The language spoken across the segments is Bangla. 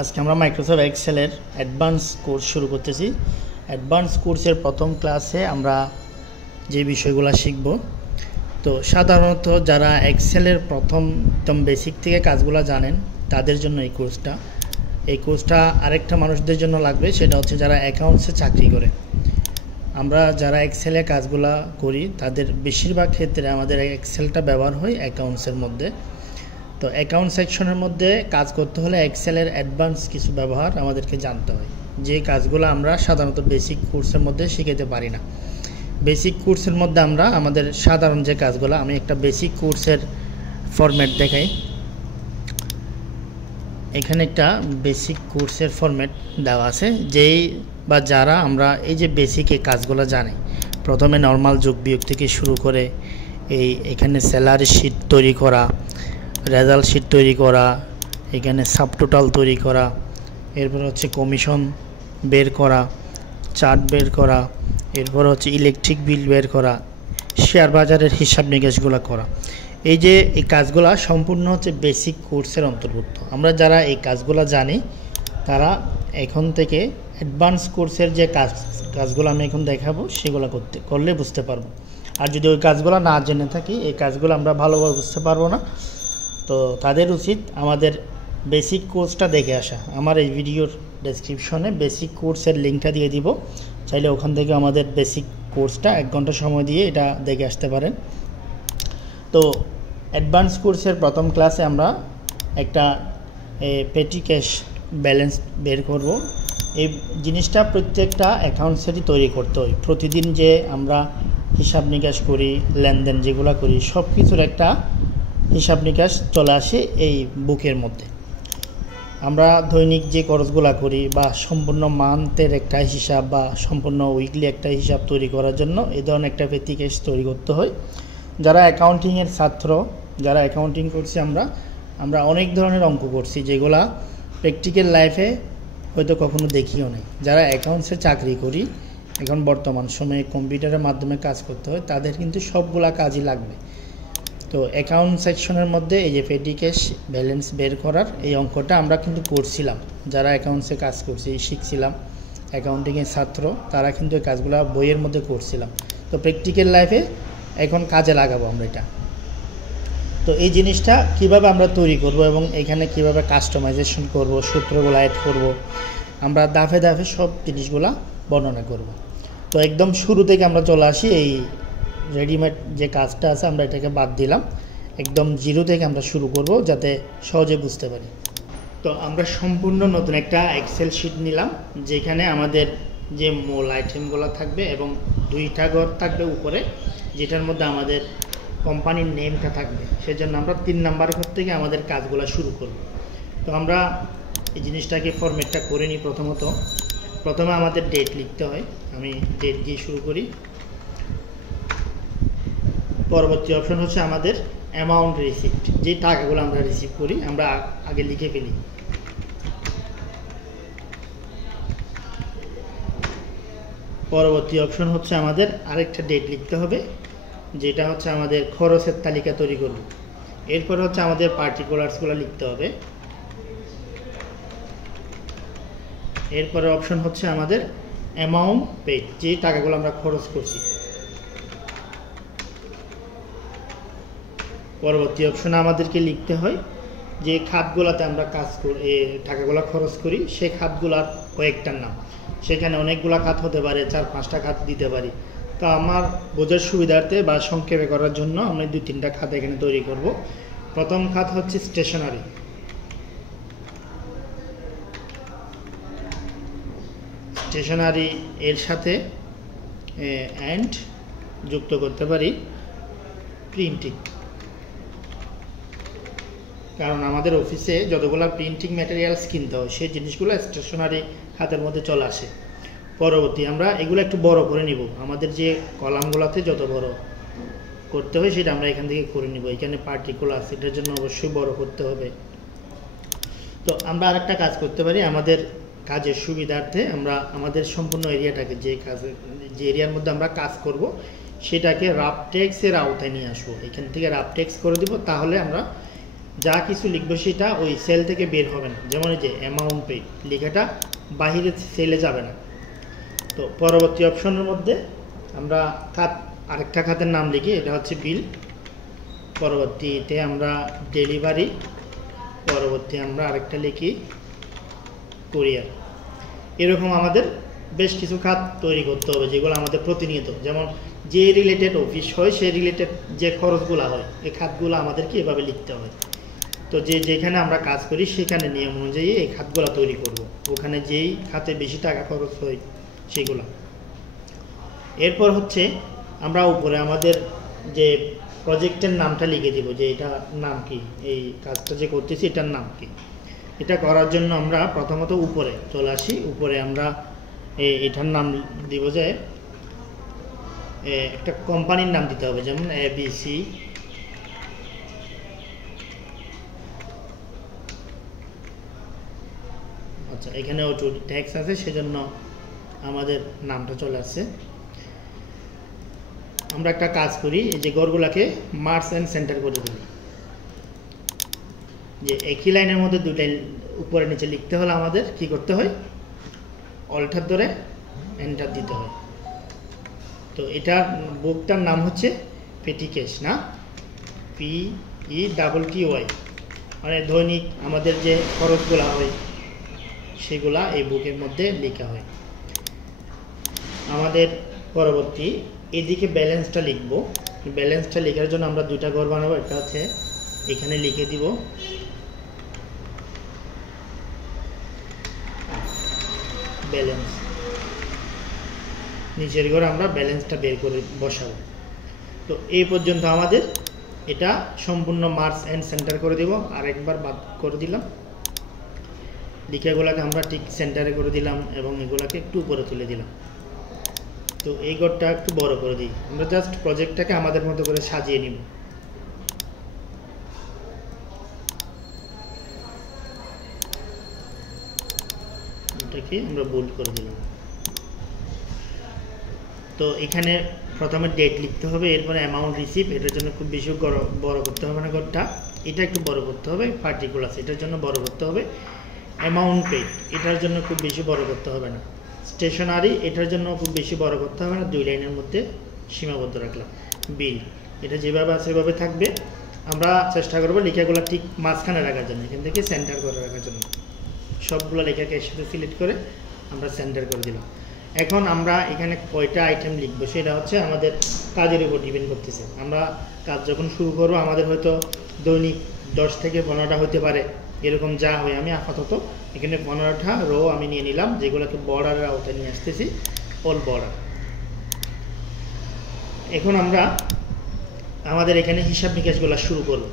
আজকে আমরা মাইক্রোসফট এক্সেলের অ্যাডভান্স কোর্স শুরু করতেছি। অ্যাডভান্স কোর্সের প্রথম ক্লাসে আমরা যে বিষয়গুলো শিখব, তো সাধারণত যারা এক্সেলের একদম বেসিক থেকে কাজগুলো জানেন তাদের জন্য এই কোর্সটা আরেকটা মানুষদের জন্য লাগবে, সেটা হচ্ছে যারা অ্যাকাউন্টসে চাকরি করে। আমরা যারা এক্সেলে কাজগুলো করি তাদের বেশিরভাগ ক্ষেত্রে আমাদের এক্সেলটা ব্যবহার হয় অ্যাকাউন্টসের মধ্যে। তো অ্যাকাউন্ট সেকশনের মধ্যে কাজ করতে হলে এক্সেলের অ্যাডভান্স কিছু ব্যবহার আমাদেরকে জানতে হয়, যে কাজগুলো আমরা সাধারণত বেসিক কোর্সের মধ্যে শিখাতে পারি না। বেসিক কোর্সের মধ্যে আমরা আমাদের সাধারণ যে কাজগুলো, আমি একটা বেসিক কোর্সের ফরম্যাট দেখাই। এখানে একটা বেসিক কোর্সের ফরম্যাট দেওয়া আছে, যারা আমরা এই যে বেসিক এই কাজগুলো জানি, প্রথমে নর্মাল যোগ বিয়োগ থেকে শুরু করে এখানে স্যালারি শিট তৈরি করা, রেজাল্ট শিট তৈরি করা, এখানে সাবটোটাল তৈরি করা, এরপর হচ্ছে কমিশন বের করা, চার্ট বের করা, এরপর হচ্ছে ইলেকট্রিক বিল বের করা, শেয়ার বাজারের হিসাব নিকাশগুলো করা। এই কাজগুলো সম্পূর্ণ হচ্ছে বেসিক কোর্সের অন্তর্ভুক্ত। আমরা যারা এই কাজগুলো জানি তারা এখন থেকে অ্যাডভান্স কোর্সের যে কাজগুলো আমি এখন দেখাবো সেগুলো করলে বুঝতে পারবো। আর যদি ওই কাজগুলো না জেনে থাকি, এই কাজগুলো আমরা ভালোভাবে বুঝতে পারবো না। তো তাদের উচিত আমাদের বেসিক কোর্সটা দেখে আসা। আমার এই ভিডিওর ডেসক্রিপশনে বেসিক কোর্সের লিঙ্কটা দিয়ে দিব, চাইলে ওখান থেকে আমাদের বেসিক কোর্সটা 1 ঘন্টা সময় দিয়ে এটা দেখে আসতে পারেন। তো অ্যাডভান্স কোর্সের প্রথম ক্লাসে আমরা একটা পেটি ক্যাশ ব্যালেন্স বের করব। এই জিনিসটা প্রত্যেকটা অ্যাকাউন্টসেরই তৈরি করতে হয়। প্রতিদিন যে আমরা হিসাব নিকাশ করি, লেনদেন যেগুলো করি, সব কিছুর একটা হিসাব নিকাশ চলে আসে এই বুকের মধ্যে। আমরা দৈনিক যে খরচগুলো করি বা সম্পূর্ণ মান্থের একটা হিসাব বা সম্পূর্ণ উইকলি একটা হিসাব তৈরি করার জন্য এই ধরনের একটা পেটি ক্যাশ তৈরি করতে হয়। যারা অ্যাকাউন্টিংয়ের ছাত্র, যারা অ্যাকাউন্টিং করছি, আমরা অনেক ধরনের অঙ্ক করছি যেগুলা প্র্যাকটিক্যাল লাইফে হয়তো কখনো দেখিও নাই। যারা অ্যাকাউন্টসে চাকরি করি, এখন বর্তমান সময়ে কম্পিউটারের মাধ্যমে কাজ করতে হয়, তাদের কিন্তু সবগুলা কাজই লাগবে। তো অ্যাকাউন্ট সেকশনের মধ্যে এই যে পেটি ক্যাশ ব্যালেন্স বের করার এই অঙ্কটা আমরা কিন্তু করছিলাম, যারা অ্যাকাউন্টসে কাজ করছি, শিখছিলাম, অ্যাকাউন্টিংয়ের ছাত্র, তারা কিন্তু এই কাজগুলো বইয়ের মধ্যে করছিলাম। তো প্র্যাকটিক্যাল লাইফে এখন কাজে লাগাবো আমরা এটা। তো এই জিনিসটা কিভাবে আমরা তৈরি করব এবং এখানে কিভাবে কাস্টমাইজেশন করব, সূত্রগুলো অ্যাড করব, আমরা ধাপে ধাপে সব জিনিসগুলা বর্ণনা করব। তো একদম শুরু থেকে আমরা চলে আসি, এই রেডিমেড যে কাজটা আছে আমরা এটাকে বাদ দিলাম, একদম জিরো থেকে আমরা শুরু করব যাতে সহজে বুঝতে পারি। তো আমরা সম্পূর্ণ নতুন একটা এক্সেল শিট নিলাম, যেখানে আমাদের যে মূল আইটেমগুলো থাকবে এবং 2টা ঘর থাকবে উপরে, যেটার মধ্যে আমাদের কোম্পানির নেমটা থাকবে। সেজন্য আমরা 3 নাম্বার ঘর থেকে আমাদের কাজগুলো শুরু করব। তো আমরা এই জিনিসটাকে ফরম্যাটটা করে নিই। প্রথমে আমাদের ডেট লিখতে হয়, আমি ডেট দিয়ে শুরু করি। পরবর্তী অপশন হচ্ছে আমাদের অ্যামাউন্ট রিসিপ্ট, যে টাকাগুলো আমরা রিসিভ করি আমরা আগে লিখে ফেলি। পরবর্তী অপশন হচ্ছে আমাদের আরেকটা ডেট লিখতে হবে, যেটা হচ্ছে আমাদের খরচের তালিকা তৈরি করব। এরপর হচ্ছে আমাদের পার্টিকুলার্সগুলো লিখতে হবে। এরপরে অপশন হচ্ছে আমাদের অ্যামাউন্ট পেড, যে টাকাগুলো আমরা খরচ করছি। পরবর্তী অপশনে আমাদেরকে লিখতে হয় যে খাতগুলোতে আমরা কাজ করি, টাকাগুলো খরচ করি, সেই খাতগুলোর কয়েকটার নাম। সেখানে অনেকগুলো খাত হতে পারে, 4-5টা খাত দিতে পারি। তো আমার বোঝার সুবিধার্থে বা সংক্ষেপে করার জন্য আমরা 2-3টা খাত এখানে তৈরি করব। প্রথম খাত হচ্ছে স্টেশনারি। স্টেশনারি এর সাথে অ্যান্ড যুক্ত করতে পারি প্রিন্টিং, কারণ আমাদের অফিসে যতগুলো প্রিন্টিং ম্যাটেরিয়ালস কিনতে হয় সেই জিনিসগুলো স্টেশনারি খাতের মধ্যে চলে আসে। পরবর্তী আমরা এগুলো একটু বড় করে নিব, আমাদের যে কলামগুলোতে যত বড় করতে হয় সেটা আমরা এখান থেকে করে নিব। এখানে পার্টিকুলার, এটার জন্য অবশ্যই বড় করতে হবে। তো আমরা আরেকটা কাজ করতে পারি, আমাদের কাজের সুবিধার্থে আমরা আমাদের সম্পূর্ণ এরিয়াটাকে, যে এরিয়ার মধ্যে আমরা কাজ করব সেটাকে রাফ টেক্সের আওতায় নিয়ে আসবো। এখান থেকে রাফ টেক্স করে দিব, তাহলে আমরা যা কিছু লিখবো সেটা ওই সেল থেকে বের হবে না। যেমন এই যে অ্যামাউন্ট পেইড লেখাটা বাহিরে সেলে যাবে না। তো পরবর্তী অপশনের মধ্যে আমরা আরেকটা খাতের নাম লিখি, এটা হচ্ছে বিল। পরবর্তীতে আমরা ডেলিভারি, পরবর্তী আমরা আরেকটা লিখি কুরিয়ার। এরকম আমাদের বেশ কিছু খাত তৈরি করতে হবে যেগুলো আমাদের প্রতিনিয়ত, যেমন যে রিলেটেড অফিস হয় সেই রিলেটেড যে খরচগুলো হয় এই খাতগুলো আমাদেরকে এভাবে লিখতে হয়। তো যেখানে আমরা কাজ করি সেখানে নিয়ম অনুযায়ী এই খাতগুলো তৈরি করব, ওখানে যেই খাতে বেশি টাকা খরচ হয় সেগুলো। এরপর হচ্ছে আমরা উপরে আমাদের যে প্রজেক্টের নামটা লিখে দিব, যে এটা নাম কি, এই কাজটা যে করতেছি এটার নাম কি। এটা করার জন্য আমরা প্রথমত উপরে চলে আসি। উপরে আমরা এটার নাম দিব যে একটা কোম্পানির নাম দিতে হবে, যেমন ABC। আচ্ছা, এখানে অটো ট্যাক্স আছে সেজন্য আমাদের নামটা চলে আসছে। আমরা একটা কাজ করি, এই যে ঘরগুলাকে মার্জ এন্ড সেন্টার করে দিই। যে একই লাইনের মধ্যে দুই লাইন উপরে নিচে লিখতে হলে আমাদের কি করতে হয়, অল্টার ধরে এন্টার দিতে হয়। তো এটার বুকটার নাম হচ্ছে পেটি ক্যাশ, না PETTY, মানে দৈনিক আমাদের যে খরচগুলা হয় সেগুলা এই বুকের মধ্যে লেখা হয়। আমাদের পরবর্তী এদিকে ব্যালেন্সটা লিখব। ব্যালেন্সটা লেখার জন্য আমরা দুইটা ঘর বানাবো। একটা হচ্ছে এখানে লিখে দিব ব্যালেন্স, নিচের ঘরে আমরা ব্যালেন্সটা বের করে বসাবো। তো এই পর্যন্ত আমাদের এটা সম্পূর্ণ মার্জ এন্ড সেন্টার করে দিব। আরেকবার বাদ করে দিলাম, লিখাগুলোকে আমরা ঠিক সেন্টারে করে দিলাম এবং এগুলাকে একটু উপরে তুলে দিলাম। তো এই ঘরটা একটু বড় করে দিই। আমরা জাস্ট প্রজেক্টটাকে আমাদের মতো করে সাজিয়ে নিব। এটাকে আমরা বোল্ড করে দিলাম। তো এখানে প্রথমে ডেট লিখতে হবে, এরপরে অ্যামাউন্ট রিসিভ, এটার জন্য খুব বেশি বড় করতে হবে না ঘরটা, এটা একটু বড় করতে হবে। পার্টিকুলার্স এটার জন্য বড় করতে হবে। অ্যামাউন্ট পেড এটার জন্য খুব বেশি বড় করতে হবে না। স্টেশনারি এটার জন্য খুব বেশি বড় করতে হবে না, দুই লাইনের মধ্যে সীমাবদ্ধ রাখলাম। বিল এটা যেভাবে আছে সেভাবে থাকবে। আমরা চেষ্টা করবো লেখাগুলো ঠিক মাঝখানে রাখার জন্য, এখান থেকে সেন্টার করে রাখার জন্য। সবগুলো লেখাকে একসাথে সিলেক্ট করে আমরা সেন্টার করে দিলাম। এখন আমরা এখানে কয়টা আইটেম লিখবো সেটা হচ্ছে আমাদের কাজের উপর ডিপেন্ড করতেছে। আমরা কাজ যখন শুরু করবো আমাদের হয়তো দৈনিক 10 থেকে 15টা হতে পারে, এরকম যা হয়। আমি আপাতত এখানে 15টা রো আমি নিয়ে নিলাম, যেগুলোকে বর্ডারের আওতায় নিয়ে আসতেছি, অল বর্ডার। এখন আমরা আমাদের এখানে হিসাব নিকাশগুলো শুরু করব।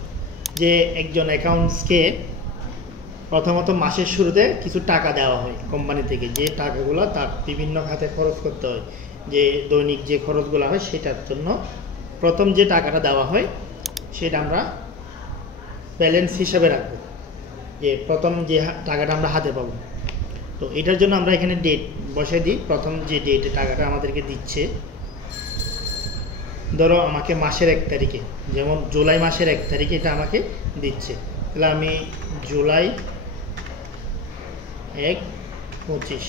যে একজন অ্যাকাউন্টসকে প্রথমত মাসের শুরুতে কিছু টাকা দেওয়া হয় কোম্পানি থেকে, যে টাকাগুলো তার বিভিন্ন খাতে খরচ করতে হয়, যে দৈনিক যে খরচগুলো হয় সেটার জন্য প্রথম যে টাকাটা দেওয়া হয় সেটা আমরা ব্যালেন্স হিসাবে রাখবো, যে প্রথম যে টাকাটা আমরা হাতে পাবো। তো এটার জন্য আমরা এখানে ডেট বসাই দিই। প্রথম যে ডেটে টাকাটা আমাদেরকে দিচ্ছে, ধরো আমাকে মাসের 1 তারিখে, যেমন জুলাই মাসের 1 তারিখে এটা আমাকে দিচ্ছে, তাহলে আমি জুলাই 1/25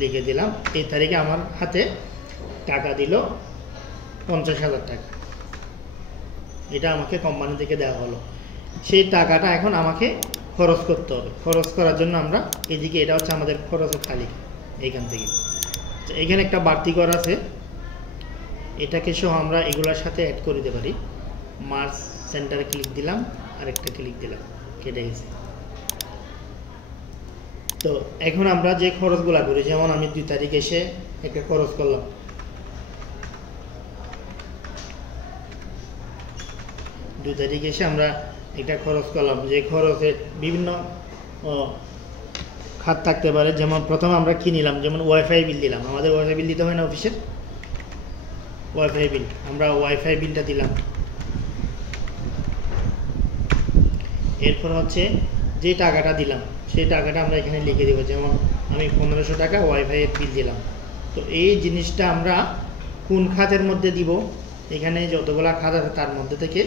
লিখে দিলাম। এই তারিখে আমার হাতে টাকা দিল 50,000 টাকা, এটা আমাকে কোম্পানি থেকে দেওয়া হলো। সেই টাকাটা এখন আমাকে খরচ করতে হবে। খরচ করার জন্য আমরা এদিকে, এটা হচ্ছে আমাদের খরচের তালিকা, এইখান থেকে এখানে একটা বাড়তি কর আছে, এটাকে সহ আমরা এগুলোর সাথে অ্যাড করে দিতে পারি। মার্জ সেন্টারে ক্লিক দিলাম, আরেকটা ক্লিক দিলাম, কেটে গেছে। তো এখন আমরা যে খরচগুলো করি, যেমন আমি 2 তারিখ এসে একটা খরচ করলাম, 2 তারিখ এসে আমরা একটা খরচ করলাম। যে খরচের বিভিন্ন খাত থাকতে পারে, যেমন প্রথমে আমরা কি নিলাম, যেমন ওয়াইফাই বিল দিলাম। আমাদের ওয়াইফাই বিল দিতে হয় না অফিসের, ওয়াইফাই বিল, আমরা ওয়াইফাই বিলটা দিলাম। এরপর হচ্ছে যে টাকাটা দিলাম সেই টাকাটা আমরা এখানে লিখে দেবো, যেমন আমি 1500 টাকা ওয়াইফাইয়ের বিল দিলাম। তো এই জিনিসটা আমরা কোন খাতের মধ্যে দিব, এখানে যতগুলা খাত আছে তার মধ্যে থেকে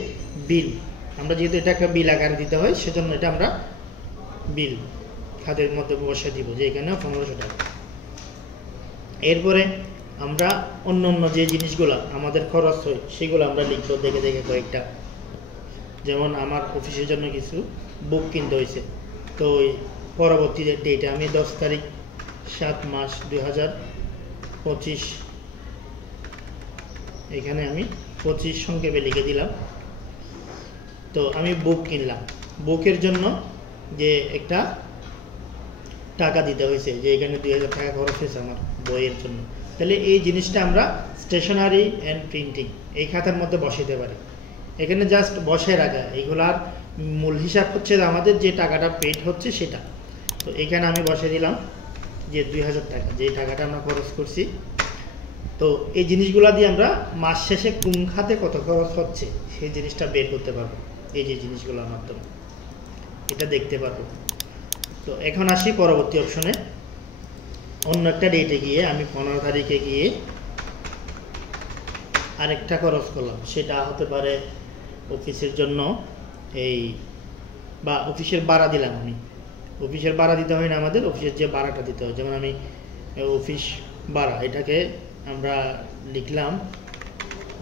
বিল আমরা যেহেতু এটা একটা বিল আকারে দিতে হয়, সেজন্য এটা আমরা বিল খাতের মধ্যে বসে দিব যে এখানে 1500 টাকা। এরপরে আমরা অন্য অন্য যে জিনিসগুলো আমাদের খরচ হয় সেগুলো আমরা লিখবো দেখে দেখে কয়েকটা। যেমন আমার অফিসের জন্য কিছু বুক কিনতে হয়েছে, তো ওই পরবর্তী ডেটে আমি 10 তারিখ 7 মাস 2025 এখানে আমি 25 সংক্ষেপে লিখে দিলাম। তো আমি বুক কিনলাম, বুকের জন্য যে একটা টাকা দিতে হয়েছে, যে এখানে 2000 টাকা খরচ হয়েছে আমার বইয়ের জন্য, তাহলে এই জিনিসটা আমরা স্টেশনারি অ্যান্ড প্রিন্টিং এই খাতার মধ্যে বসাতে পারি। এখানে জাস্ট বসে রাখা, এইগুলার মূল হিসাব হচ্ছে আমাদের যে টাকাটা পেড হচ্ছে সেটা। তো এখানে আমি বসে দিলাম যে 2000 টাকা, যে টাকাটা আমরা খরচ করছি। তো এই জিনিসগুলো দিয়ে আমরা মাস শেষে কোন খাতে কত খরচ হচ্ছে সেই জিনিসটা বের করতে পারবো, এই যে জিনিসগুলোর মাধ্যমে এটা দেখতে পারবো। তো এখন আসি পরবর্তী অপশনে। অন্য একটা ডেটে গিয়ে আমি 15 তারিখে গিয়ে আরেকটা খরচ করলাম, সেটা হতে পারে অফিসের জন্য এই বা অফিসের ভাড়া দিলাম। আমি অফিসের ভাড়া দিতে হয় না, আমাদের অফিসের যে ভাড়াটা দিতে হয়, যেমন আমি অফিস ভাড়া এটাকে আমরা লিখলাম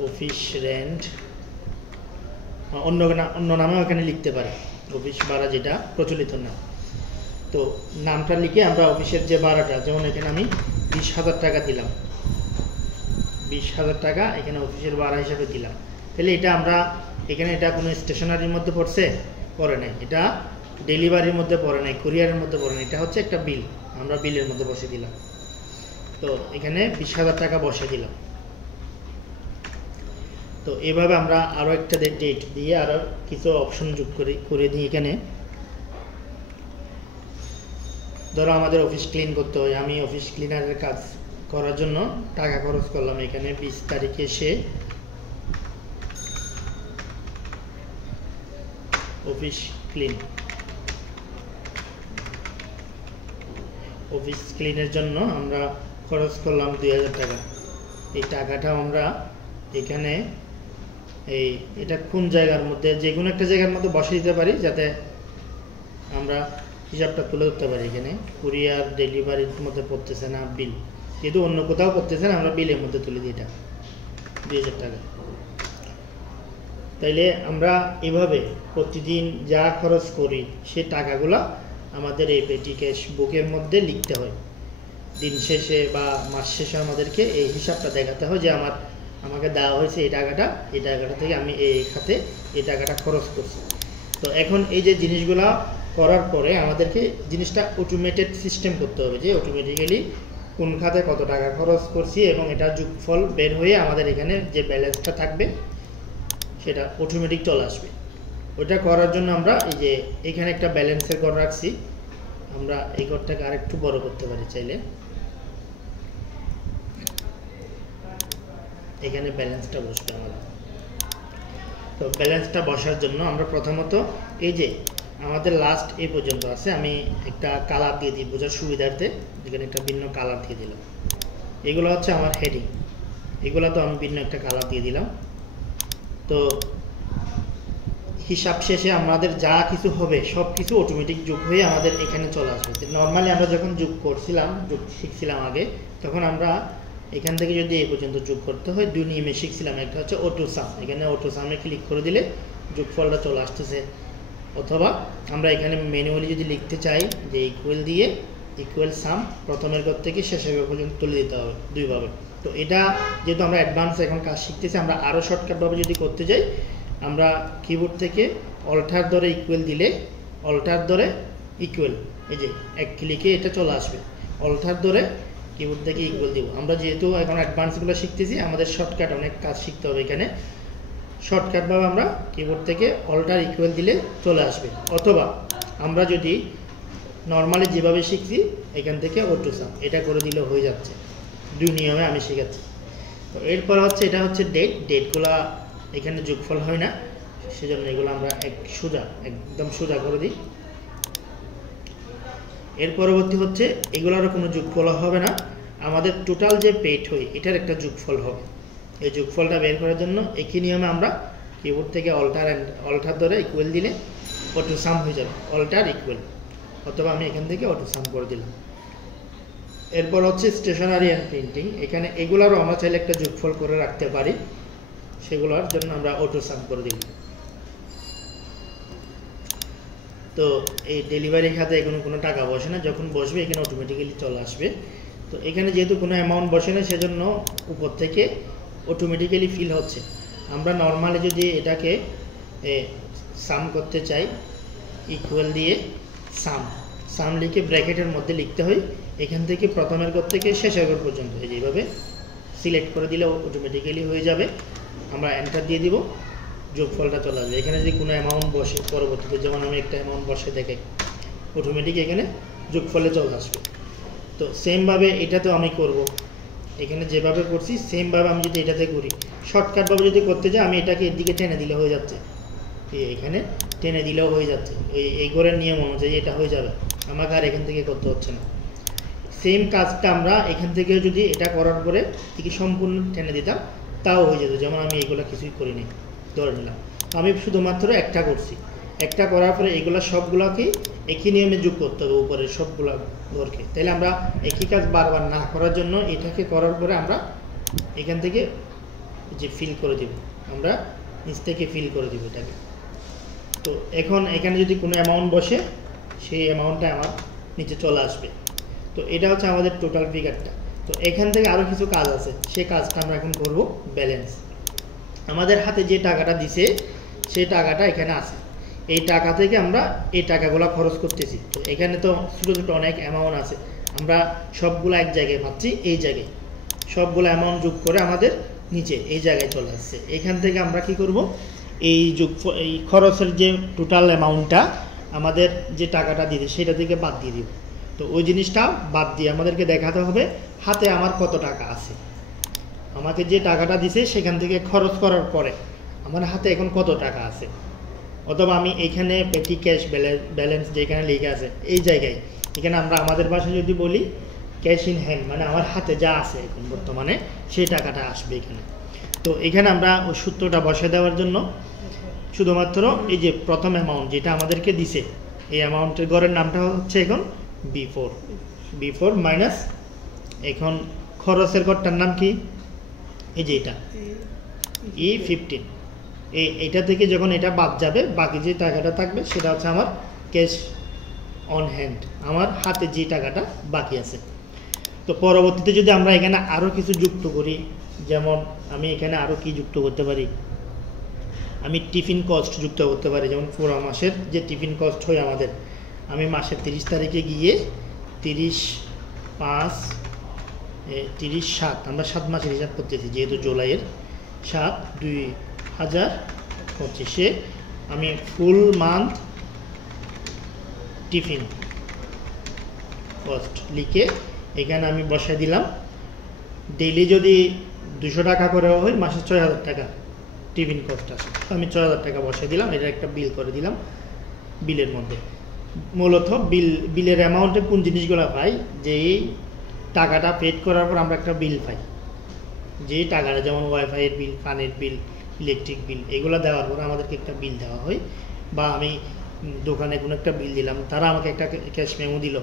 অফিস রেন্ট, অন্য নামেও এখানে লিখতে পারে, অফিস ভাড়া যেটা প্রচলিত নাম। তো নামটা লিখে আমরা অফিসের যে ভাড়াটা, যেমন এখানে আমি 20,000 টাকা দিলাম, 20,000 টাকা এখানে অফিসের ভাড়া হিসাবে দিলাম। তাহলে এটা আমরা এখানে এটা কোনো স্টেশনারির মধ্যে পড়ে নাই, এটা ডেলিভারির মধ্যে পড়ে নাই, কুরিয়ারের মধ্যে পড়ে নাই, এটা হচ্ছে একটা বিল, আমরা বিলের মধ্যে বসে দিলাম। তো এখানে 20,000 টাকা বসে দিলাম। তো এভাবে আমরা আরও একটা ডেট দিয়ে আরও কিছু অপশন যোগ করে দিই। এখানে ধরো আমাদের অফিস ক্লিন করতে হয়, আমি অফিস ক্লিনারের কাজ করার জন্য টাকা খরচ করলাম। এখানে 20 তারিখে এসে অফিস ক্লিনের জন্য আমরা খরচ করলাম 2000 টাকা। এই টাকাটা আমরা এখানে এটা কোন জায়গার মধ্যে, যে কোনো একটা জায়গার মধ্যে বসে দিতে পারি, যাতে আমরা হিসাবটা তুলে ধরতে পারি। এখানে কুরিয়ার ডেলিভারির মধ্যে পড়তেছে না, বিল যেহেতু অন্য কোথাও পড়তেছে না, আমরা বিলের মধ্যে তুলে দিই এটা 2000 টাকা। তাইলে আমরা এভাবে প্রতিদিন যা খরচ করি সে টাকাগুলো আমাদের এই পেটি ক্যাশ বুকের মধ্যে লিখতে হয়। দিন শেষে বা মাস শেষে আমাদেরকে এই হিসাবটা দেখাতে হয় যে আমাকে দেওয়া হয়েছে এই টাকাটা থেকে আমি এই খাতে এই টাকাটা খরচ করছি। তো এখন এই যে জিনিসগুলা করার পরে আমাদেরকে জিনিসটা অটোমেটেড সিস্টেম করতে হবে, যে অটোমেটিক্যালি কোন খাতে কত টাকা খরচ করছি এবং এটা যোগফল বের হয়ে আমাদের এখানে যে ব্যালেন্সটা থাকবে সেটা অটোমেটিক চলে আসবে। ওটা করার জন্য আমরা এই যে এখানে একটা ব্যালেন্সের ঘর রাখছি, আমরা এই ঘরটাকে আরেকটু বড় করতে পারি চাইলে। এখানে ব্যালেন্সটা বসবে আমাদের। তো ব্যালেন্সটা বসার জন্য আমরা প্রথমত এই যে আমাদের লাস্ট এই পর্যন্ত আছে, আমি একটা কালার দিয়ে দিই বোঝার সুবিধার্থে, যেখানে একটা ভিন্ন কালার দিয়ে দিলাম। এগুলো হচ্ছে আমার হেডিং, এগুলো তো আমি ভিন্ন একটা কালার দিয়ে দিলাম। তো হিসাব শেষে আমাদের যা কিছু হবে সব কিছু অটোমেটিক যোগ হয়ে আমাদের এখানে চলে আসবে। নর্মালি আমরা যখন যোগ শিখছিলাম আগে, তখন আমরা এখান থেকে যদি এই পর্যন্ত যোগ করতে হয় 2 নিয়মে শিখছিলাম। একটা হচ্ছে অটো সাম, এখানে অটো সামে ক্লিক করে দিলে যোগফলটা চলে আসতেছে, অথবা আমরা এখানে ম্যানুয়ালি যদি লিখতে চাই যে ইকুয়াল সাম প্রথমের ঘর থেকে শেষের ঘর পর্যন্ত তুলে দিতে হবে দুইভাবে। তো এটা যেহেতু আমরা অ্যাডভান্স এখন কাজ শিখতেছি, আমরা আরও শর্টকাটভাবে যদি করতে যাই, আমরা কিবোর্ড থেকে অল্টার ধরে ইকুয়াল দিলে অল্টার ধরে ইকুয়াল, এই যে এক ক্লিকে এটা চলে আসবে। অল্টার ধরে কিবোর্ড থেকে ইকুয়াল দিব। আমরা যেহেতু এখন অ্যাডভান্সগুলো শিখতেছি, আমাদের শর্টকাট অনেক কাজ শিখতে হবে। এখানে শর্টকাটভাবে আমরা কিবোর্ড থেকে অল্টার ইকুয়াল দিলে চলে আসবে, অথবা আমরা যদি নর্মালি যেভাবে শিখছি এখান থেকে অটো সাম এটা করে দিলে হয়ে যাচ্ছে। 2 নিয়মে আমি শেখাচ্ছি। তো এরপর হচ্ছে এটা হচ্ছে ডেটগুলা এখানে যোগফল হয় না, সেজন্য এগুলো আমরা একদম সোজা করে দিই। এর পরবর্তী হচ্ছে এগুলোরও কোনো যোগফল হবে না, আমাদের টোটাল যে পেড হয় এটার একটা যোগফল হবে। এই যোগফলটা বের করার জন্য একই নিয়মে আমরা কিবোর্ড থেকে অল্টার ধরে ইকুয়াল দিলে অটো সাম হয়ে যাবে, অল্টার ইকুয়াল, অথবা আমি এখান থেকে অটো সাম করে দিলাম। এরপর হচ্ছে স্টেশনারি অ্যান্ড প্রিন্টিং। এখানে এগুলোরও আমরা চাইলে একটা যোগফল করে রাখতে পারি, সেগুলোর জন্য আমরা অটো সাম করে দিলাম। তো এই ডেলিভারি খাতে এখানে কোনো টাকা বসে না, যখন বসবে এখানে অটোমেটিক্যালি চলে আসবে। তো এখানে যেহেতু কোনো অ্যামাউন্ট বসে না, সেজন্য উপর থেকে অটোমেটিক্যালি ফিল হচ্ছে। আমরা নর্মালি যদি এটাকে সাম করতে চাই, ইকুয়াল দিয়ে সাম লিখে ব্র্যাকেটের মধ্যে লিখতে হয়, এখান থেকে প্রথমের ঘর থেকে শেষের ঘর পর্যন্ত যেভাবে সিলেক্ট করে দিলে অটোমেটিক্যালি হয়ে যাবে। আমরা এন্টার দিয়ে দিব, যোগফলটা চলে আসবে। এখানে যদি কোনো অ্যামাউন্ট বসে পরবর্তীতে, যেমন আমি একটা অ্যামাউন্ট বসে দেখে, অটোমেটিক এখানে যোগফলে চলে আসবে। তো সেমভাবে এটাতেও আমি করব, এখানে যেভাবে করছি সেমভাবে আমি যদি এটাতে করি, শর্টকাটভাবে যদি করতে যাই, আমি এটাকে এর দিকে টেনে দিলে হয়ে যাচ্ছে, এখানে টেনে দিলেও হয়ে যাচ্ছে। এই ঘরের নিয়ম অনুযায়ী এটা হয়ে যাবে, আমাকে আর এখান থেকে করতে হচ্ছে না। সেম কাজটা আমরা এখান থেকে যদি এটা করার পরে থেকে সম্পূর্ণ টেনে দিতাম, তাও হয়ে যেত। যেমন আমি এগুলো কিছুই করিনি, ধরে নিলাম আমি শুধুমাত্র একটা করছি, একটা করার পরে এগুলো সবগুলোকে একই নিয়মে যোগ করতে হবে উপরের সবগুলো ঘরকে। তাহলে আমরা একই কাজ বারবার না করার জন্য এটাকে করার পরে আমরা এখান থেকে যে ফিল করে দিব, আমরা নিচ থেকে ফিল করে দিব এটাকে। তো এখন এখানে যদি কোনো অ্যামাউন্ট বসে, সেই অ্যামাউন্টটা আমার নিচে চলে আসবে। তো এটা হচ্ছে আমাদের টোটাল ফিগারটা। তো এখান থেকে আরও কিছু কাজ আছে, সেই কাজটা আমরা এখন করব। ব্যালেন্স, আমাদের হাতে যে টাকাটা দিছে সেই টাকাটা এখানে আছে, এই টাকা থেকে আমরা এই টাকাগুলো খরচ করতেছি। তো এখানে তো ছোটো ছোটো অনেক অ্যামাউন্ট আছে, আমরা সবগুলো এক জায়গায় পাচ্ছি, এই জায়গায় সবগুলো অ্যামাউন্ট যোগ করে আমাদের নিচে এই জায়গায় চলে আসছে। এখান থেকে আমরা কি করব, এই এই খরচের যে টোটাল অ্যামাউন্টটা আমাদের যে টাকাটা দিতে, সেটা থেকে বাদ দিয়ে দিব। তো ওই জিনিসটা বাদ দিয়ে আমাদেরকে দেখাতে হবে হাতে আমার কত টাকা আছে। আমাকে যে টাকাটা দিছে সেখান থেকে খরচ করার পরে আমার হাতে এখন কত টাকা আছে, অথবা আমি এখানে পেটি ক্যাশ ব্যালেন্স যেখানে লেখা আছে এই জায়গায়, এখানে আমরা আমাদের ভাষায় যদি বলি ক্যাশ ইন হ্যান্ড, মানে আমার হাতে যা আছে এখন বর্তমানে সেই টাকাটা আসবে এখানে। তো এখানে আমরা ওই সূত্রটা বসে দেওয়ার জন্য শুধুমাত্র এই যে প্রথম অ্যামাউন্ট যেটা আমাদেরকে দিছে, এই অ্যামাউন্টের ঘরের নামটা হচ্ছে এখন B4 মাইনাস, এখন খরচের ঘরটার নাম কি, এই যে এটা E15। এইটা থেকে যখন এটা বাদ যাবে, বাকি যে টাকাটা থাকবে সেটা হচ্ছে আমার ক্যাশ অন হ্যান্ড, আমার হাতে যে টাকাটা বাকি আছে। তো পরবর্তীতে যদি আমরা এখানে আরও কিছু যুক্ত করি, যেমন আমি এখানে আরও কি যুক্ত করতে পারি, আমি টিফিন কস্ট যুক্ত করতে পারি। যেমন পুরো মাসের যে টিফিন কস্ট হয় আমাদের, আমি মাসের 30 তারিখে গিয়ে 30/5/30/7, আমরা 7 মাসের হিসাব করতেছি, যেহেতু জুলাইয়ের 7/2025 আমি ফুল মান্থ টিফিন কস্ট লিখে এখানে আমি বসাই দিলাম। ডেইলি যদি 200 টাকা করে হয়, মাসে 6000 টাকা টিফিন কস্ট আছে। তো আমি 6000 টাকা বসাই দিলাম, এটা একটা বিল করে দিলাম। বিলের মধ্যে মূলত বিলের অ্যামাউন্টে কোন জিনিসগুলো পাই, যে এই টাকাটা পেড করার পর আমরা একটা বিল পাই, যে টাকাটা যেমন ওয়াইফাইয়ের বিল, পানির বিল, ইলেকট্রিক বিল, এগুলো দেওয়ার পর আমাদেরকে একটা বিল দেওয়া হয়। বা আমি দোকানে কোনো একটা বিল দিলাম, তারা আমাকে একটা ক্যাশ মেমো দিল,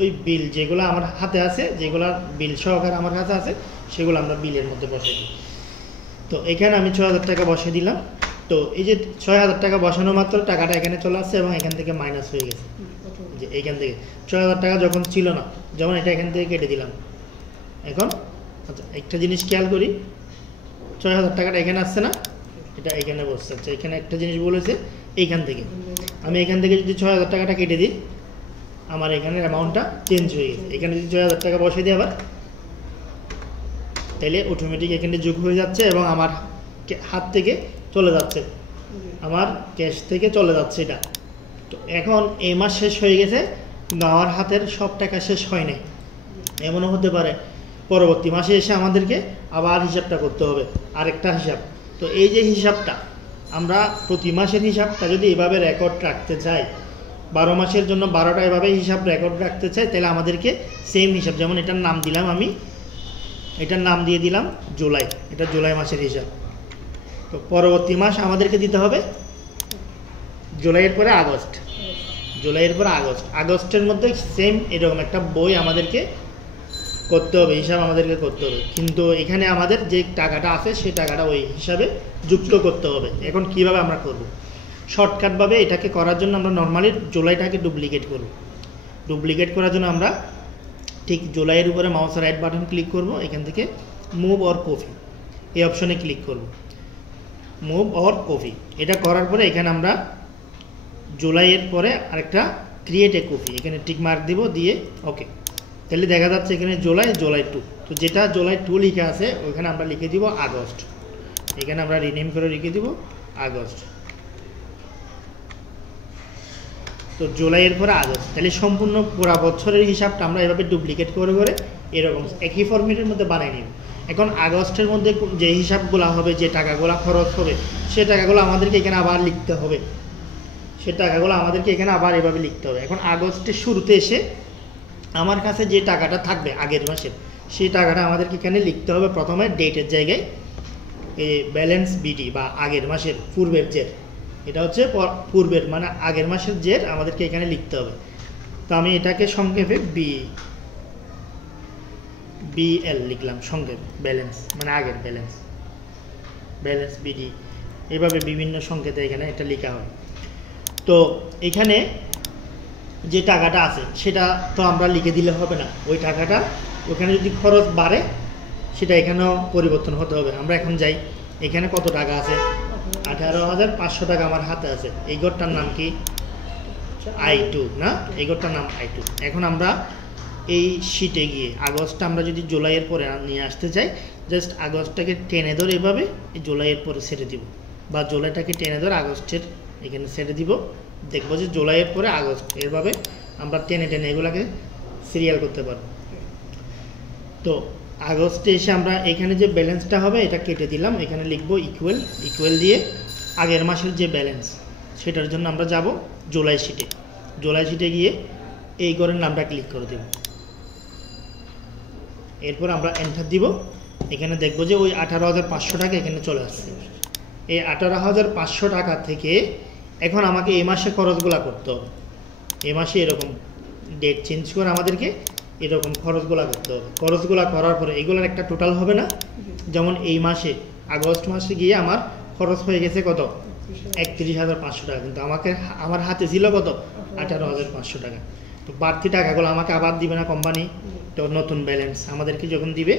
ওই বিল যেগুলো আমার হাতে আছে, যেগুলো বিল সহকারে আমার কাছে আছে, সেগুলো আমরা বিলের মধ্যে বসাই দিই। তো এখানে আমি 6000 টাকা বসে দিলাম। তো এই যে 6000 টাকা বসানো মাত্র টাকাটা এখানে চলে আসছে এবং এখান থেকে মাইনাস হয়ে গেছে। যে এইখান থেকে 6000 টাকা যখন ছিল না, যেমন এটা এখান থেকে কেটে দিলাম। এখন আচ্ছা, একটা জিনিস খেয়াল করি, 6000 টাকাটা এখানে আসছে না, এটা এখানে বসছে। আচ্ছা, এখানে একটা জিনিস বলেছে, এইখান থেকে আমি এখান থেকে যদি 6000 টাকাটা কেটে দিই, আমার এখানের অ্যামাউন্টটা চেঞ্জ হয়ে গেছে। এখানে যদি 6000 টাকা বসে দিই আবার, তাহলে অটোমেটিক এখানে যোগ হয়ে যাচ্ছে এবং আমার হাত থেকে চলে যাচ্ছে, আমার ক্যাশ থেকে চলে যাচ্ছে এটা। তো এখন এই মাস শেষ হয়ে গেছে, কিন্তু আমার হাতের সব টাকা শেষ হয় নাই। এমনও হতে পারে পরবর্তী মাসে এসে আমাদেরকে আবার হিসাবটা করতে হবে, আরেকটা হিসাব। তো এই যে হিসাবটা, আমরা প্রতি মাসের হিসাবটা যদি এভাবে রেকর্ড রাখতে চাই, 12 মাসের জন্য 12টা এভাবে হিসাব রেকর্ড রাখতে চাই, তাহলে আমাদেরকে সেম হিসাব, যেমন এটার নাম দিলাম আমি, এটার নাম দিয়ে দিলাম জুলাই, এটা জুলাই মাসের হিসাব। তো পরবর্তী মাস আমাদেরকে দিতে হবে জুলাইয়ের পরে আগস্ট, জুলাইয়ের পরে আগস্ট, আগস্টের মধ্যে সেম এরকম একটা বই আমাদেরকে করতে হবে, হিসাব আমাদেরকে করতে হবে। কিন্তু এখানে আমাদের যে টাকাটা আছে সেই টাকাটা ওই হিসাবে যুক্ত করতে হবে। এখন কিভাবে আমরা করব? শর্টকাটভাবে এটাকে করার জন্য আমরা নর্মালি জুলাইটাকে ডুপ্লিকেট করব। ডুপ্লিকেট করার জন্য আমরা ঠিক জুলাইয়ের উপরে মাউসের রাইট বাটন ক্লিক করব, এখান থেকে মুভ অর কপি এই অপশনে ক্লিক করব, মুভ অর কপি। এটা করার পরে এখানে আমরা জুলাইয়ের পরে আরেকটা ক্রিয়েট এ কপি এখানে টিক মার্ক দিব, দিয়ে ওকে। তাহলে দেখা যাচ্ছে এখানে জুলাই, জুলাই 2, তো যেটা জুলাই 2 লিখে আছে ওইখানে আমরা লিখে দিব আগস্ট, এখানে আমরা রিনেম করে লিখে দিব আগস্ট। তো জুলাইয়ের পরে আগস্ট, তাহলে সম্পূর্ণ পুরা বছরের হিসাবটা আমরা এভাবে ডুপ্লিকেট করে করে এরকম একই ফরম্যাটের মধ্যে বানিয়ে নিব। এখন আগস্টের মধ্যে যে হিসাবগুলো হবে, যে টাকাগুলো খরচ হবে, সে টাকাগুলো আমাদেরকে এখানে আবার লিখতে হবে, সে টাকাগুলো আমাদেরকে এখানে আবার এভাবে লিখতে হবে। এখন আগস্টের শুরুতে এসে আমার কাছে যে টাকাটা থাকবে আগের মাসের, সেই টাকাটা আমাদেরকে এখানে লিখতে হবে। প্রথমে ডেটের জায়গায় এই ব্যালেন্স বিডি বা আগের মাসের পূর্বের জের, এটা হচ্ছে পূর্বের মানে আগের মাসের জের আমাদেরকে এখানে লিখতে হবে। তো আমি এটাকে সংক্ষেপে বিএল লিখলাম, সংক্ষেপে ব্যালেন্স মানে আগের ব্যালেন্স, ব্যালেন্স বিডি, এভাবে বিভিন্ন সংকেতে এখানে এটা লেখা হয়। তো এখানে যে টাকাটা আছে সেটা তো আমরা লিখে দিলে হবে না, ওই টাকাটা ওখানে যদি খরচ বাড়ে সেটা এখানেও পরিবর্তন হতে হবে। আমরা এখন যাই, এখানে কত টাকা আছে? 18,500 টাকা আমার হাতে আছে। এই ঘরটার নাম কি? I2 না, এই ঘরটার নাম I2। এখন আমরা এই শিটে গিয়ে আগস্টটা আমরা যদি জুলাইয়ের পরে নিয়ে আসতে চাই, জাস্ট আগস্টটাকে টেনে ধরে এভাবে জুলাইয়ের পরে ছেড়ে দিব, বা জুলাইটাকে টেনে ধরে আগস্টের এখানে ছেড়ে দিব। দেখবো যে জুলাইয়ের পরে আগস্ট, এভাবে আমরা টেনে টেনে এগুলাকে সিরিয়াল করতে পারবো। তো আগস্টে এসে আমরা এখানে যে ব্যালেন্সটা হবে এটা কেটে দিলাম, এখানে লিখবো ইকুয়াল, ইকুয়াল দিয়ে আগের মাসের যে ব্যালেন্স সেটার জন্য আমরা যাব জুলাই শিটে। জুলাই শিটে গিয়ে এই ঘরের নামটা ক্লিক করে দেব, এরপর আমরা এন্টার দিব। এখানে দেখবো যে ওই 18,500 টাকা এখানে চলে আসছে। এই 18,500 টাকা থেকে এখন আমাকে এই মাসে খরচগুলা করতে হবে। এই মাসে এরকম ডেট চেঞ্জ করে আমাদেরকে এরকম খরচগুলা করতে হবে। খরচগুলা করার পরে এগুলোর একটা টোটাল হবে না? যেমন এই মাসে আগস্ট মাসে গিয়ে আমার খরচ হয়ে গেছে কত? 31,500 টাকা, কিন্তু আমার হাতে ছিল কত? 18,500 টাকা। তো বাড়তি টাকাগুলো আমাকে আবার দিবে না কোম্পানি? তো নতুন ব্যালেন্স আমাদেরকে যখন দিবে,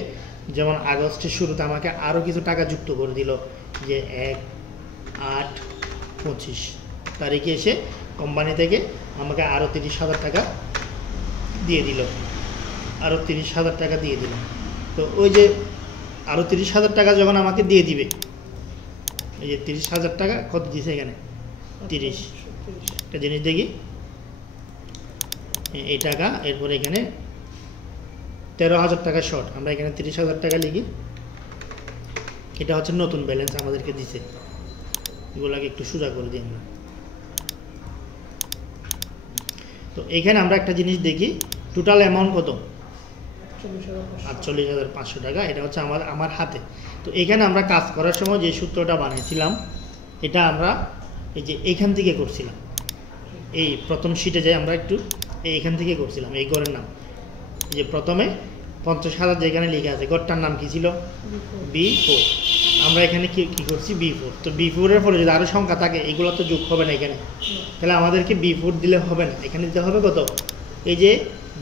যেমন আগস্টের শুরুতে আমাকে আরও কিছু টাকা যুক্ত করে দিল, যে 1/8/25 তারিখে এসে কোম্পানি থেকে আমাকে আরও 30,000 টাকা দিয়ে দিল, আরও 30,000 টাকা দিয়ে দিল। তো ওই যে আরও 30,000 টাকা যখন আমাকে দিয়ে দিবে, এই যে 30,000 টাকা কত দিছে এখানে? 30। একটা জিনিস দেখি, এই টাকা, এরপরে এখানে 13,000 টাকা শর্ট, আমরা এখানে 30,000 টাকা লিখি। এটা হচ্ছে নতুন ব্যালেন্স আমাদেরকে দিছে। এগুলোকে একটু সোজা করে দিই আমরা। তো এখানে আমরা একটা জিনিস দেখি, টোটাল অ্যামাউন্ট কত? 48,500 টাকা। এটা হচ্ছে আমার হাতে। তো এখানে আমরা কাজ করার সময় যে সূত্রটা বানিয়েছিলাম, এটা আমরা এই যে এইখান থেকে করছিলাম। এই প্রথম শিটে যাই আমরা একটু, এইখান থেকে করছিলাম। এই ঘরের নাম যে প্রথমে 50,000 যেখানে লিখে আছে, ঘরটার নাম কি ছিল? B4। আমরা এখানে কি করছি? B4। তো B4 এর ফলে যদি আরও সংখ্যা থাকে, এগুলো তো যোগ হবে না এখানে, তাহলে আমাদেরকে B4 দিলে হবে না। এখানে দিতে হবে কত? এই যে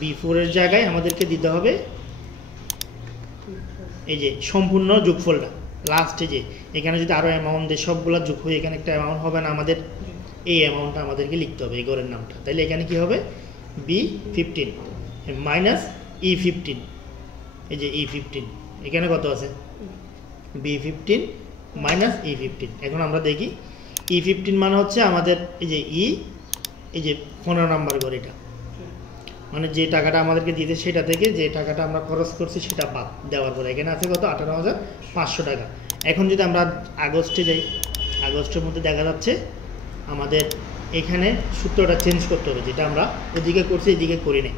B4 এর জায়গায় আমাদেরকে দিতে হবে এই যে সম্পূর্ণ যোগফলটা লাস্টে, যে এখানে যদি আরও অ্যামাউন্ট দেয় সবগুলো যোগ হয়ে এখানে একটা অ্যামাউন্ট হবে না, আমাদের এই অ্যামাউন্টটা আমাদেরকে লিখতে হবে, এই ঘরের নামটা। তাহলে এখানে কি হবে? B15 minus E15। এই যে E15 এখানে কত আছে? B15 minus E15। এখন আমরা দেখি E15 মানে হচ্ছে আমাদের এই যে এই যে 15 নাম্বার ঘর, এটা মানে যে টাকাটা আমাদেরকে দিতে সেটা থেকে যে টাকাটা আমরা খরচ করছি সেটা বাদ দেওয়ার পরে এখানে আছে কত? 18,500 টাকা। এখন যদি আমরা আগস্টে যাই, আগস্টের মধ্যে দেখা যাচ্ছে আমাদের এখানে সূত্রটা চেঞ্জ করতে হবে, যেটা আমরা ওদিকে করছি এদিকে করি নাই।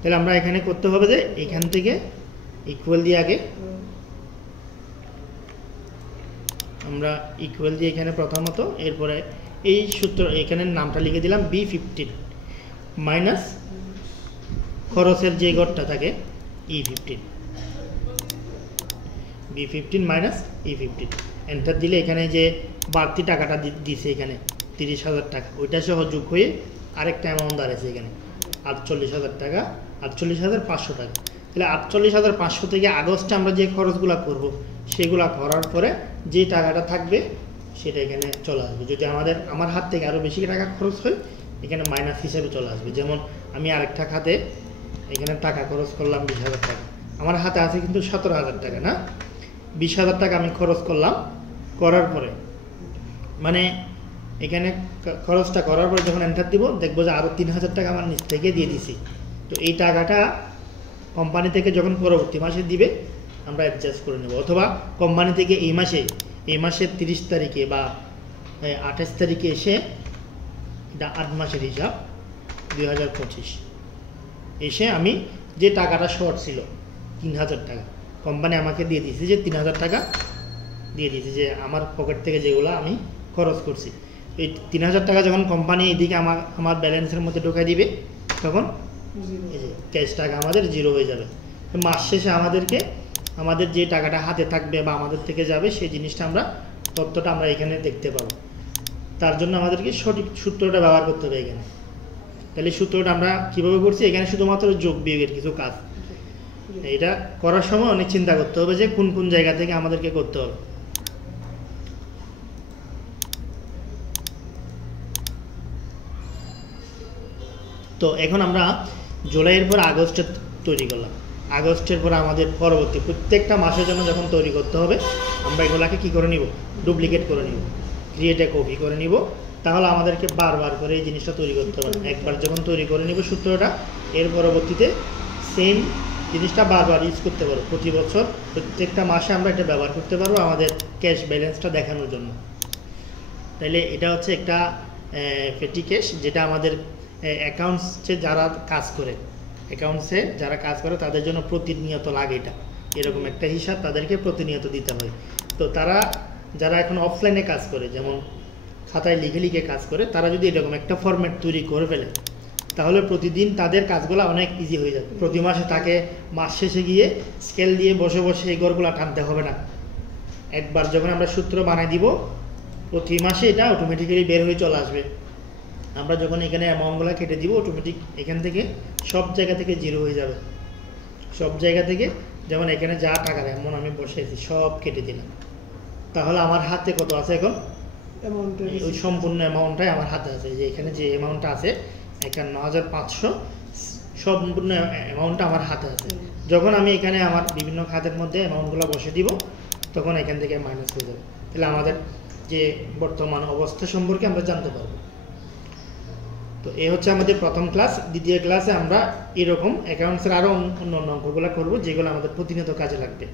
তাহলে আমরা এখানে করতে হবে যে এখান থেকে ইকুয়াল দিয়ে আগে আমরা ইকুয়াল দিয়ে এখানে প্রথমত, এরপরে এই সূত্র এখানে নামটা লিখে দিলাম B15 মাইনাস খরচের যে ঘরটা থাকে E15, B15 minus E15 enter দিলে এখানে যে বাড়তি টাকাটা দিছে এখানে 30,000 টাকা, ওইটা সহ যোগ হয়ে আরেকটা অ্যামাউন্ট দাঁড়াচ্ছে এখানে 48,000 টাকা, 48,500 টাকা। তাহলে 48,500 থেকে আগস্টে আমরা যে খরচগুলো করব সেগুলা করার পরে যে টাকাটা থাকবে সেটা এখানে চলে আসবে। যদি আমার হাত থেকে আরও বেশি টাকা খরচ হয় এখানে মাইনাস হিসাবে চলে আসবে। যেমন আমি আরেকটা খাতে এখানে টাকা খরচ করলাম 20,000 টাকা, আমার হাতে আছে কিন্তু 17,000 টাকা, না 20,000 টাকা আমি খরচ করলাম, করার পরে মানে এখানে খরচটা করার পরে যখন এন্টার দিব দেখবো যে আরও 3,000 টাকা আমার নিচ থেকে দিয়ে দিছি। তো এই টাকাটা কোম্পানি থেকে যখন পরবর্তী মাসে দিবে আমরা অ্যাডজাস্ট করে নেব, অথবা কোম্পানি থেকে এই মাসের 30 তারিখে বা 28 তারিখে এসে, এটা 8 মাসের হিসাব 2025 এসে আমি যে টাকাটা শর্ট ছিল 3,000 টাকা কোম্পানি আমাকে দিয়ে দিয়েছে, যে 3,000 টাকা দিয়ে দিয়েছে যে আমার পকেট থেকে যেগুলো আমি খরচ করছি। এই 3,000 টাকা যখন কোম্পানি এদিকে আমার ব্যালেন্সের মধ্যে ঢোকাই দিবে তখন এই যে ক্যাশ টাকা আমাদের জিরো হয়ে যাবে। মাস শেষে আমাদের যে টাকাটা হাতে থাকবে বা আমাদের থেকে যাবে সেই জিনিসটা তথ্যটা আমরা এখানে দেখতে পাবো। তার জন্য আমাদেরকে সঠিক সূত্রটা ব্যবহার করতে হবে এখানে। তাহলে সূত্রটা আমরা কীভাবে করছি, এখানে শুধুমাত্র যোগ বিয়োগের কিছু কাজ, এটা করার সময় অনেক চিন্তা করতে হবে যে কোন কোন জায়গা থেকে আমাদেরকে করতে হবে। তো এখন আমরা জুলাইয়ের পর আগস্টের তৈরি করলাম, আগস্টের পর আমাদের পরবর্তী প্রত্যেকটা মাসের জন্য যখন তৈরি করতে হবে আমরা এগুলাকে কী করে নিব, ডুপ্লিকেট করে নিব, ক্রিয়েট এ কপি করে নিব। তাহলে আমাদেরকে বারবার করে এই জিনিসটা তৈরি করতে হবে না, একবার যখন তৈরি করে নিব সূত্রটা, এর পরবর্তীতে সেম জিনিসটা বারবার ইউজ করতে পারবো। প্রতি বছর প্রত্যেকটা মাসে আমরা এটা ব্যবহার করতে পারবো আমাদের ক্যাশ ব্যালেন্সটা দেখানোর জন্য। তাইলে এটা হচ্ছে একটা পেটি ক্যাশ, যেটা আমাদের অ্যাকাউন্টসে যারা কাজ করে তাদের জন্য প্রতিনিয়ত লাগে। এটা এরকম একটা হিসাব তাদেরকে প্রতিনিয়ত দিতে হয়। তো যারা এখন অফলাইনে কাজ করে, যেমন খাতায় লিখে কাজ করে, তারা যদি এরকম একটা ফরম্যাট তৈরি করে ফেলে তাহলে প্রতিদিন তাদের কাজগুলো অনেক ইজি হয়ে যাবে। প্রতি মাসে তাকে মাস শেষে গিয়ে স্কেল দিয়ে বসে এই ঘরগুলো টানতে হবে না। একবার যখন আমরা সূত্র বানাই দিব প্রতি মাসে এটা অটোমেটিক্যালি বের হয়ে চলে আসবে। আমরা যখন এখানে অ্যামাউন্টগুলো কেটে দিব অটোমেটিক এখান থেকে সব জায়গা থেকে জিরো হয়ে যাবে। সব জায়গা থেকে যেমন এখানে যা টাকা এমন আমি বসেছি সব কেটে দিলাম, তাহলে আমার হাতে কত আছে এখন, ওই সম্পূর্ণ অ্যামাউন্টটাই আমার হাতে আছে। যে এখানে যে অ্যামাউন্টটা আছে 51,500 সম্পূর্ণ অ্যামাউন্টটা আমার হাতে আছে। যখন আমি এখানে আমার বিভিন্ন খাতের মধ্যে অ্যামাউন্টগুলো বসে দিব তখন এখান থেকে মাইনাস হয়ে যাবে। তাহলে আমাদের যে বর্তমান অবস্থা সম্পর্কে আমরা জানতে পারবো। তো এই হচ্ছে আমাদের প্রথম ক্লাস। দ্বিতীয় ক্লাসে আমরা এরকম অ্যাকাউন্টসের আরও অন্য অঙ্কগুলো করবো যেগুলো আমাদের প্রতিনিয়ত কাজে লাগবে।